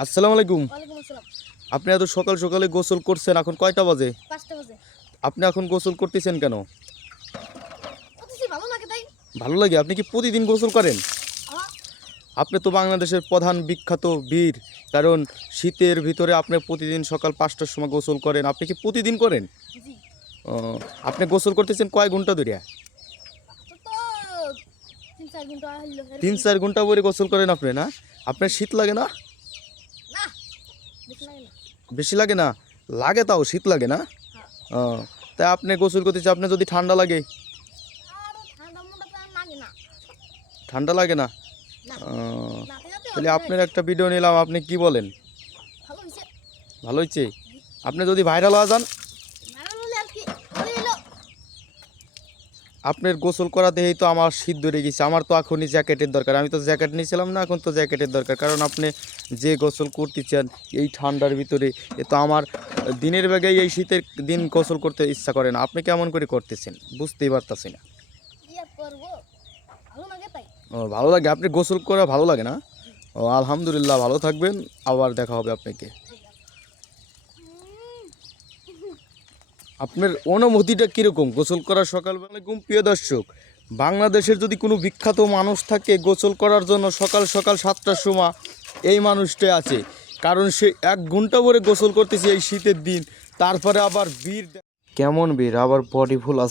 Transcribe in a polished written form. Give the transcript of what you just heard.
আসসালামু আলাইকুম। ওয়ালাইকুম আসসালাম। আপনি এত সকাল সকালে গোসল করছেন, এখন কয়টা বাজে? ৫টা বাজে। আপনি এখন গোসল করতেছেন কেন? করতেছি ভালো লাগে তাই। ভালো লাগে? আপনি কি প্রতিদিন গোসল করেন? হ্যাঁ, আপনি তো বাংলাদেশের প্রধান বিখ্যাত বীর, কারণ শীতের ভিতরে আপনি প্রতিদিন সকাল ৫টার সময় গোসল করেন। আপনি কি প্রতিদিন করেন? জি। ও, আপনি গোসল করতেছেন কয় ঘন্টা ধরে? তো ৩-৪ ঘন্টা হইলো তিন এরকম। চার ঘন্টা ধরে গোসল করেন আপনি, না? আপনার শীত লাগে না? না, বেশি লাগে না। বেশি লাগে না? লাগে, তাও শীত লাগে না? হ্যাঁ। ও, তাই আপনি গোসল করতেছেন, আপনার যদি ঠান্ডা লাগে? আর ঠান্ডা মোটা তো আর লাগে না। ঠান্ডা লাগে না? না, ও, নাতে নাতে তাহলে অভ্যাস আপনার হয়েছে। একটা ভিডিও নিলাম, আপনি কি বলেন? ভালো হইছে। ভালো হয়েছে? আপনি যদি ভাইরাল হয়ে যান, ভালো হলে আর কি ভালোই হইলো। আপনার গোসল করা দেখেই তো আমার শীত ধরে গেছে। আমার তো এখনই জ্যাকেটের দরকার। আমি তো জ্যাকেট নিয়েছিলাম না, এখন তো জ্যাকেটের দরকার, কারণ আপনি যে গোসল করতেছেন এই ঠান্ডার ভিতরে, এ তো আমার দিনের বেলায় এই শীতের দিন গোসল করতে ইচ্ছা করে না। আপনি কেমন করে করতেছেন বুঝতেই পারতাছি না। কি আর করবো? ভালো লাগে তাই। ও, ভালো লাগে? আপনি গোসল করা ভালো লাগে না? ও, আলহামদুলিল্লাহ, ভালো থাকবেন। আবার দেখা হবে আপনাকে। ঠিক আছে। আপনার অনুভূতিটা কীরকম গোসল করার সকালবেলা? প্রিয় দর্শক, বাংলাদেশের যদি কোনো বিখ্যাত মানুষ থাকে গোসল করার জন্য সকাল সকাল 7টার সময়, এই মানুষটাই আছে। কারণ সে 1 ঘন্টা ধরে গোসল করতেছে এই শীতের দিন, তারপরে আবার বীর, কেমন বীর, আবার বডি ফুল আছে।